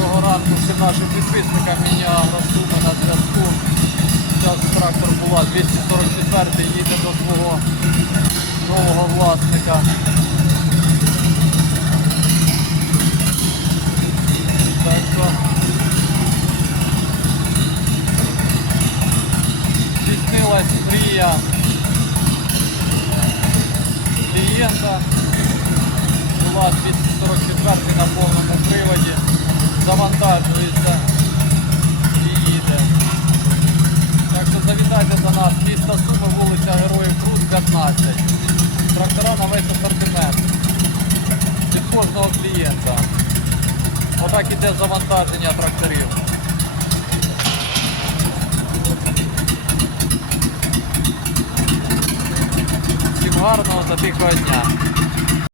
Усім нашим підписникам міняла суми на зв'язку. Зараз трактор була 244 їде до свого нового власника. Так мрія клієнта. Була 244 на повному приводі. Завантажується і їде. Так що завітайте до нас. Місто Суми, вулиця Героїв Крут, 15. Трактора на весь асортимент. Від кожного клієнта. Отак іде завантаження тракторів. Всім гарного та тихого дня.